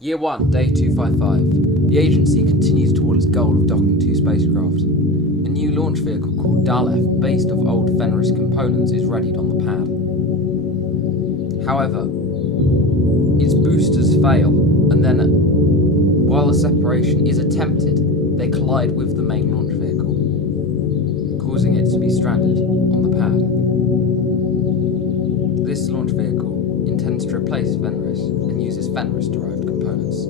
Year 1, Day 255. The agency continues toward its goal of docking 2 spacecraft. A new launch vehicle called Dalef, based off old Fenris components, is readied on the pad. However, its boosters fail, and then, while the separation is attempted, they collide with the main launch vehicle, causing it to be stranded on the pad. This launch vehicle intends to replace Fenris and uses Fenris-derived components.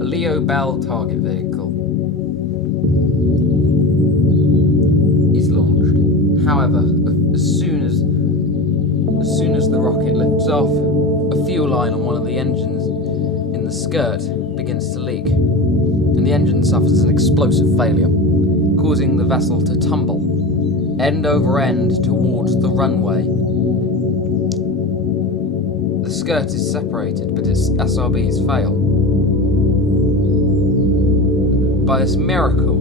A Leo Bell target vehicle is launched. However, as soon as the rocket lifts off, a fuel line on one of the engines in the skirt begins to leak, and the engine suffers an explosive failure, causing the vessel to tumble end over end towards the runway. The skirt is separated, but its SRBs fail. By this miracle,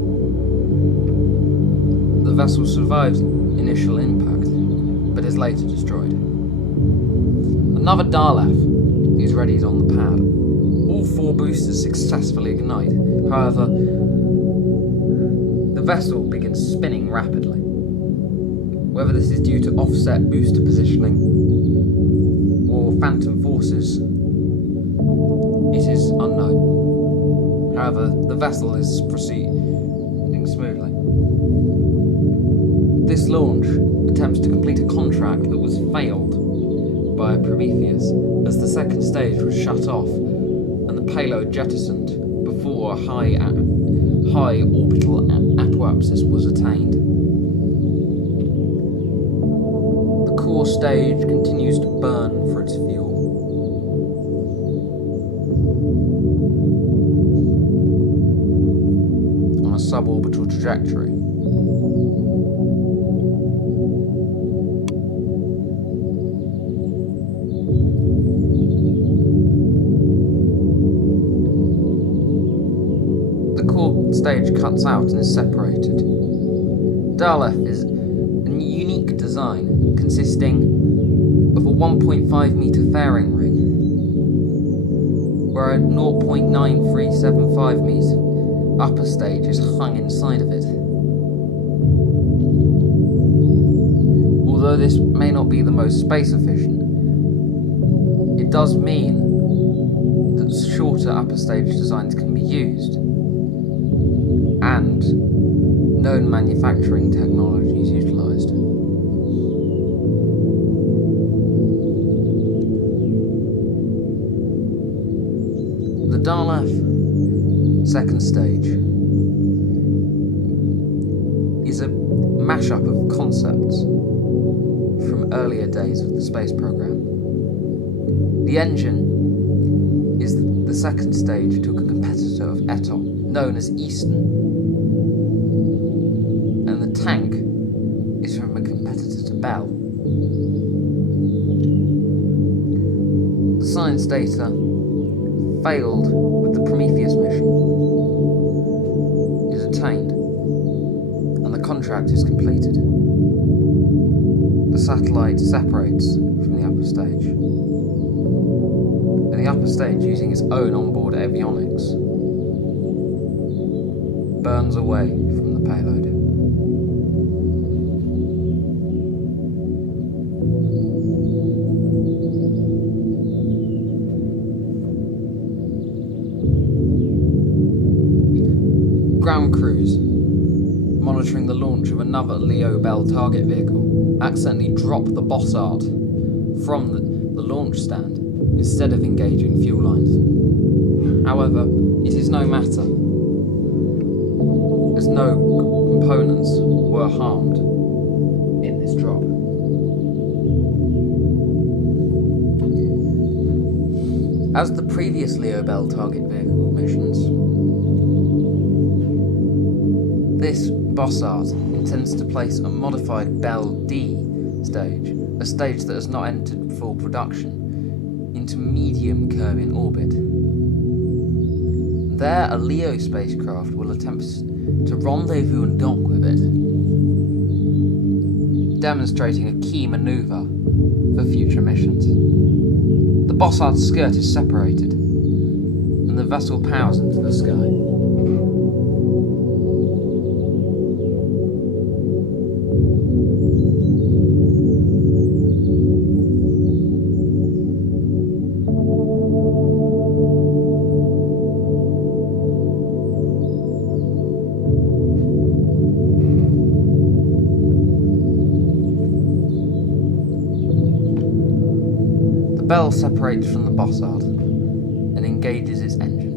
the vessel survives initial impact, but is later destroyed. Another Dalef is readied on the pad. All 4 boosters successfully ignite. However, the vessel begins spinning rapidly. Whether this is due to offset booster positioning or phantom forces, it is unknown. However, the vessel is proceeding smoothly. This launch attempts to complete a contract that was failed by Prometheus, as the second stage was shut off and the payload jettisoned before a high orbital apoapsis was attained. The core stage continues to burn for its fuel. On a suborbital trajectory. The core stage cuts out and is separated. Dalef is a unique design consisting of a 1.5 meter fairing ring, where a 0.9375 meter upper stage is hung inside of it. Although this may not be the most space efficient, it does mean that shorter upper stage designs can be used, and known manufacturing technologies utilised. The Dalef second stage is a mashup of concepts from earlier days of the space program. The engine is the second stage to a competitor of Eto, known as Easton, and the tank is from a competitor to Bell. The science data failed with the Prometheus mission is attained, and the contract is completed. The satellite separates from the upper stage, and the upper stage, using its own onboard avionics, burns away from the payload. Ground crews, monitoring the launch of another Leo Bell target vehicle, accidentally drop the bossart from the launch stand instead of engaging fuel lines. However, it is no matter, as no components were harmed in this drop. As the previous Leo Bell target vehicle missions, this bossart intends to place a modified Bell D stage, a stage that has not entered full production, into medium kerbin orbit. There, a Leo spacecraft will attempt to rendezvous and dock with it, demonstrating a key maneuver for future missions. The Bossard's skirt is separated, and the vessel powers into the sky. The bell separates from the Bossard and engages its engine.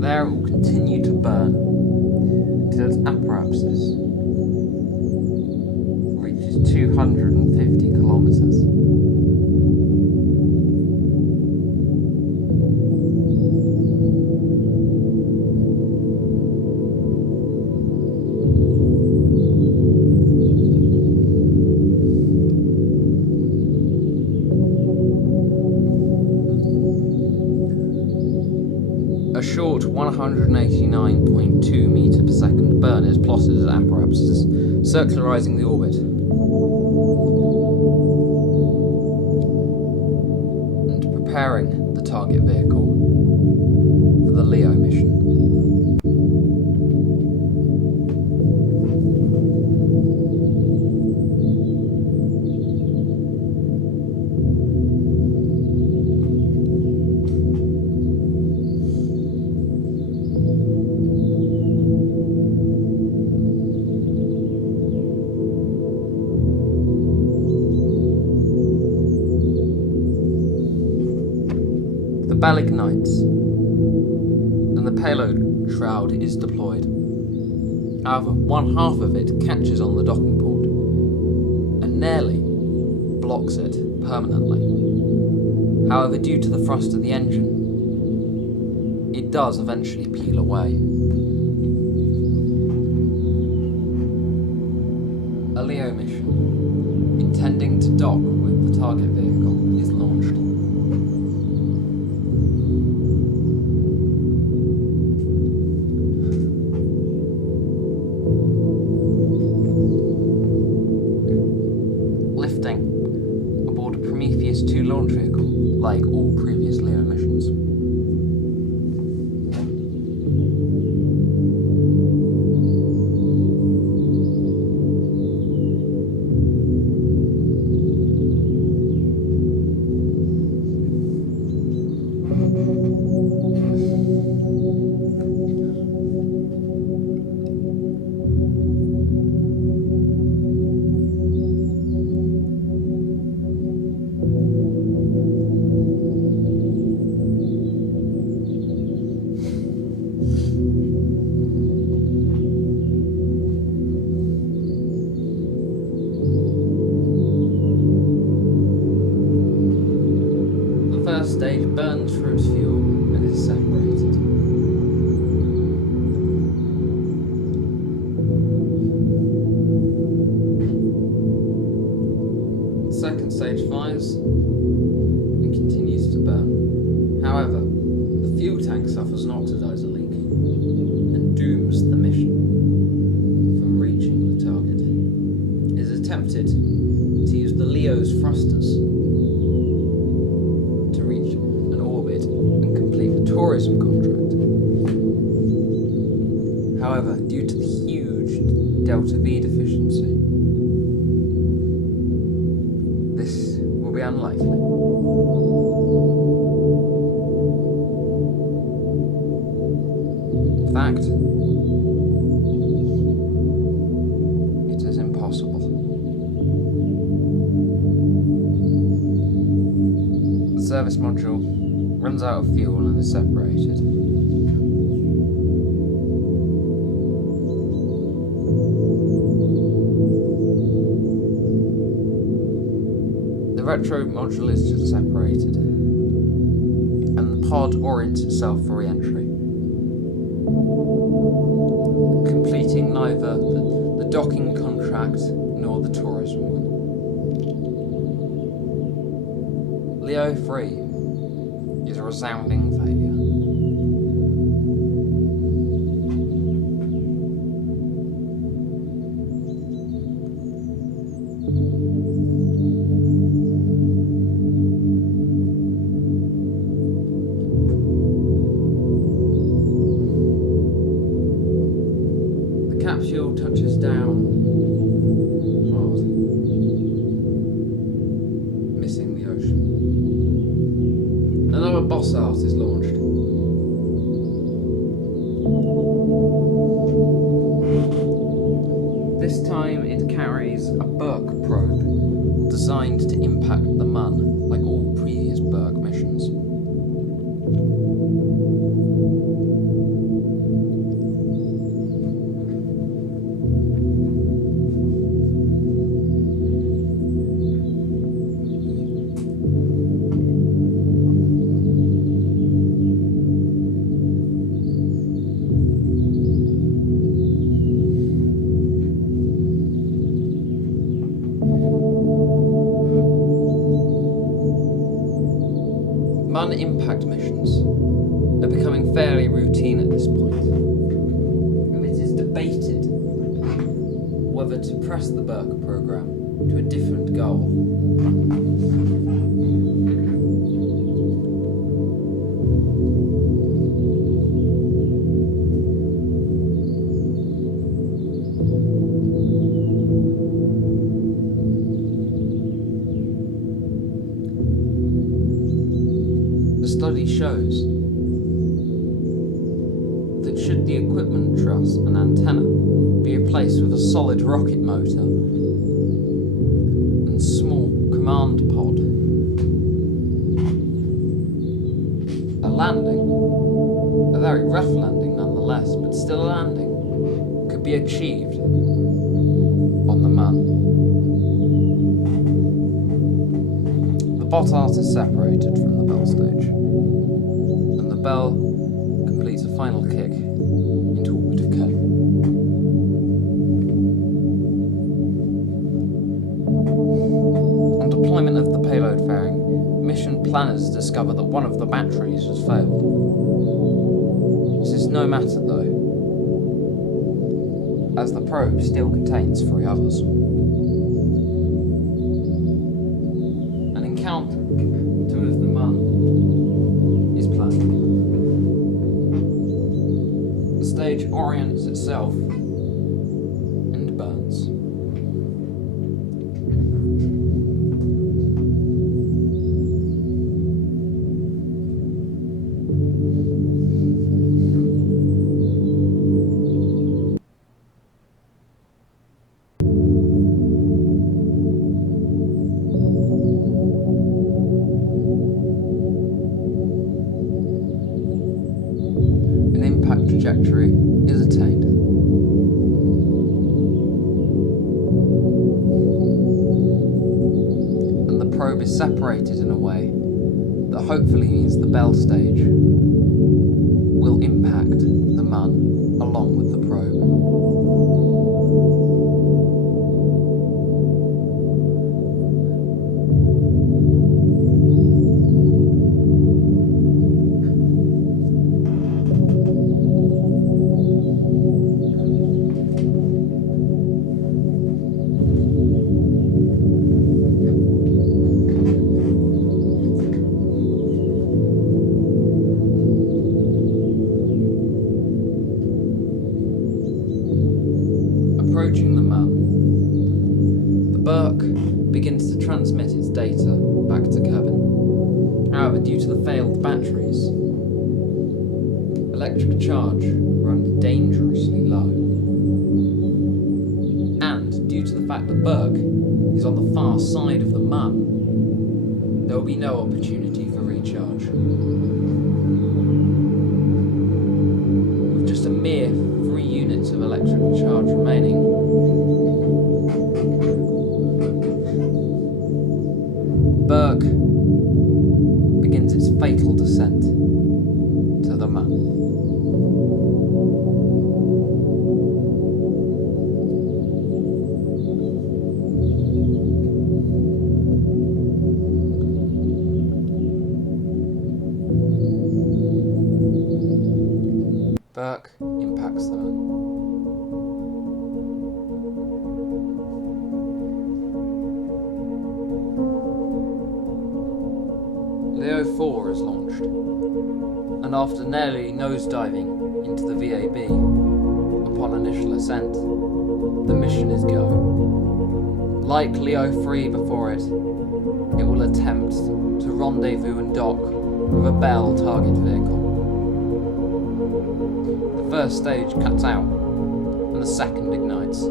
There it will continue to burn until its apoapsis reaches 250 kilometers. A short 189.2 meter per second burn is plotted as apoapsis circularizing the orbit and preparing the target vehicle for the Leo mission. The bell ignites, and the payload shroud is deployed. However, one half of it catches on the docking port and nearly blocks it permanently. However, due to the thrust of the engine, it does eventually peel away. A Leo mission, intending to dock with the target vehicle, is launched. Lifting aboard a Prometheus 2 launch vehicle, like all previous Leo missions. The first stage burns through its fuel and is separated. The second stage fires and continues to burn. However, the fuel tank suffers an oxidizer leak and dooms the mission from reaching the target. It is attempted to use the Leo's thrusters to reach an orbit and complete the tourism contract. However, due to the huge delta V deficiency, this will be unlikely. In fact, it is impossible. The service module runs out of fuel and is separated. The retro module is separated, and the pod orients itself for re-entry, completing neither the docking contract nor the tourism one. Leo 3 is a resounding failure. craft is launched. This time it carries a Burke probe designed to impact the Mun like all previous Burke missions. Mun impact missions are becoming fairly routine at this point, and it is debated whether to press the Burke program to a different goal. The study shows that should the equipment truss and antenna be replaced with a solid rocket motor and small command pod, a landing, a very rough landing nonetheless, but still a landing, could be achieved on the Mun. The bot art is separated from the bell stage, and the bell completes a final kick into orbit of kerbin. On deployment of the payload fairing, mission planners discover that one of the batteries has failed. This is no matter though, as the probe still contains 3 others. An encounter to move the Mun is planned. The stage orients itself and burns. An impact trajectory is attained. And the probe is separated in a way that hopefully means the bell stage will impact the Mun along with the probe. Approaching the Mun, the Burke begins to transmit its data back to kerbin. However, due to the failed batteries, electric charge runs dangerously low. And due to the fact that Burke is on the far side of the Mun, there will be no opportunity for recharge. With just a mere 3 units of electric charge remaining, Burke begins its fatal descent to the Mun. Burke impacts the Mun. Leo 4 is launched, and after nearly nosediving into the VAB upon initial ascent, the mission is go. Like Leo 3 before it, it will attempt to rendezvous and dock with a Bell target vehicle. The first stage cuts out and the second ignites.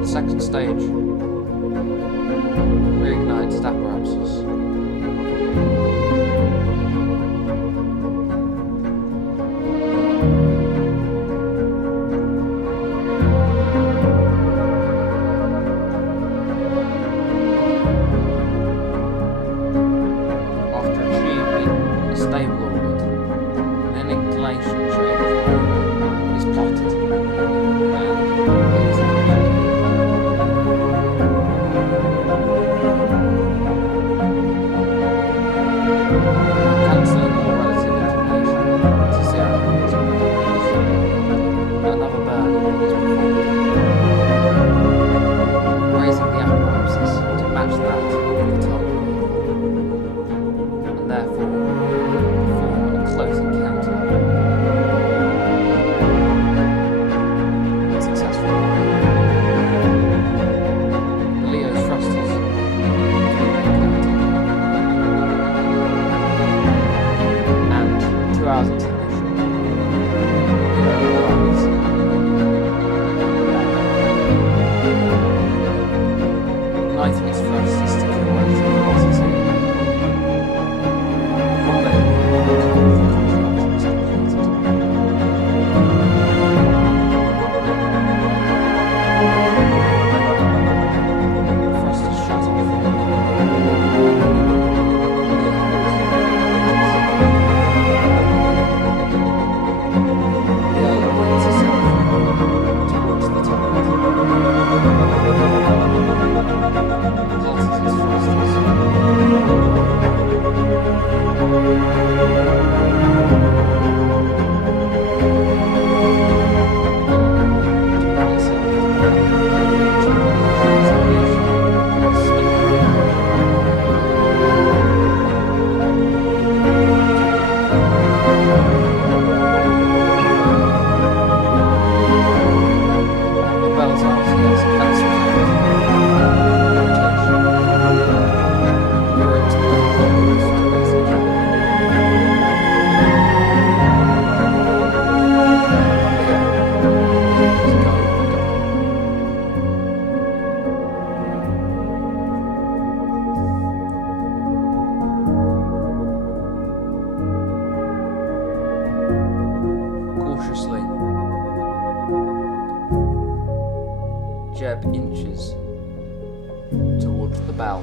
The second stage reignites its apparatuses. After achieving a stable orbit, an inclination change is plotted and executed. Cancelling all relative inclination to 0 is another burn is performed, raising the apparatus to match that of the target vehicle, and therefore perform a close encounter. Successful. Leo's thrusters encounter. And 2 hours into the mission, Leo arrives. Igniting its thrusters to kill relative velocity. Cautiously, Jeb inches towards the Bell,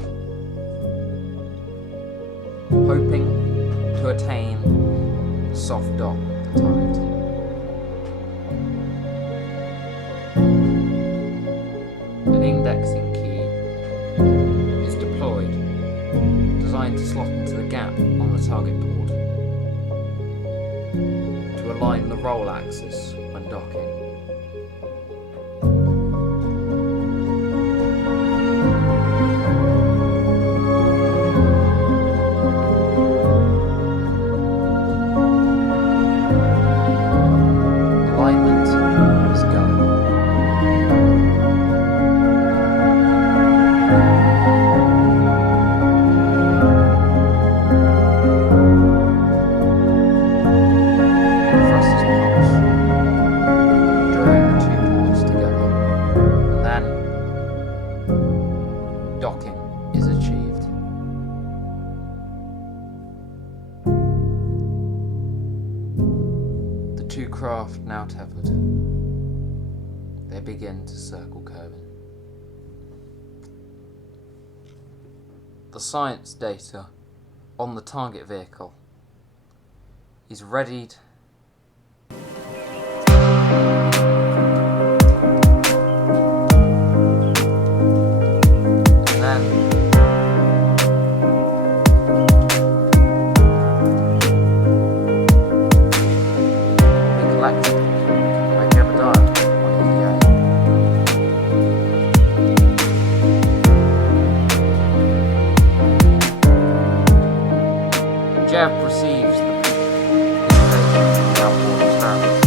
hoping to attain a soft dock of the target. An indexing key is deployed, designed to slot into the gap on the target board to align the roll axis when docking. Alignment is go. Thrusters pulse, drawing the two boards together, and then docking is achieved. The two craft now tethered, they begin to circle kerbin. The science data on the target vehicle is readied and then will be collected by Jebediah on EA. Jeb receives the information from the outboard experiment.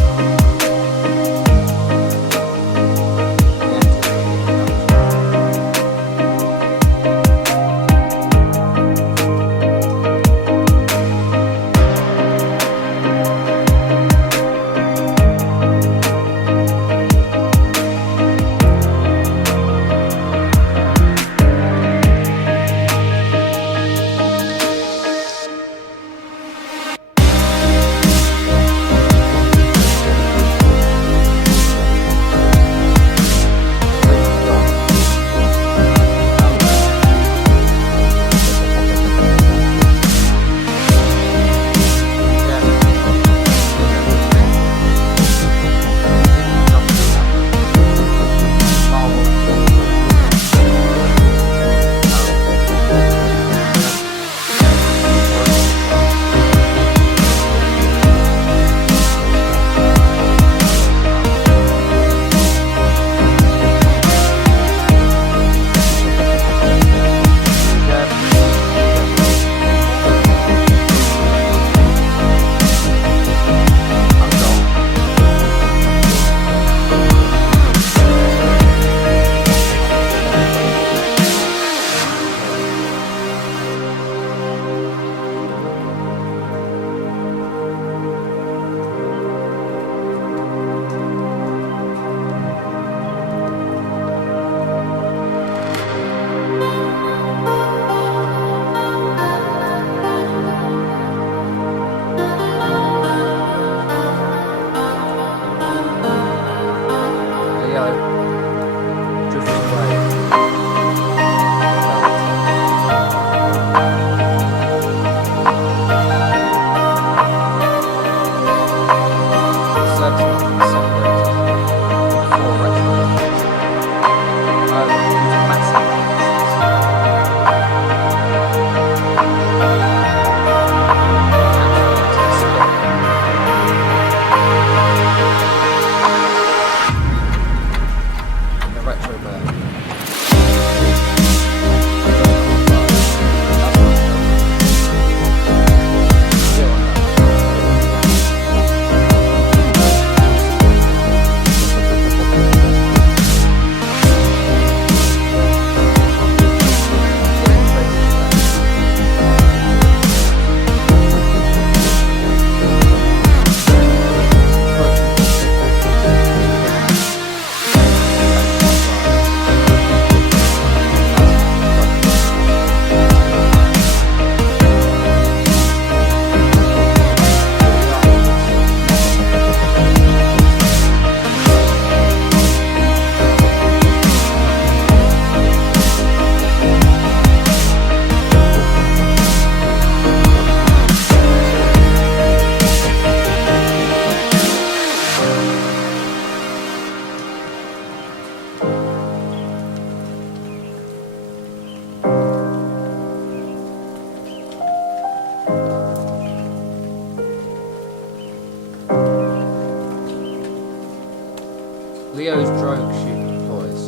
Leo's drogue chute deploys.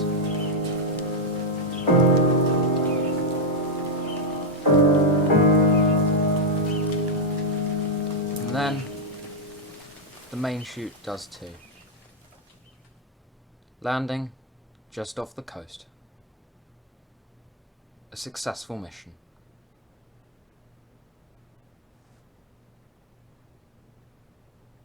And then the main chute does too. Landing just off the coast. A successful mission.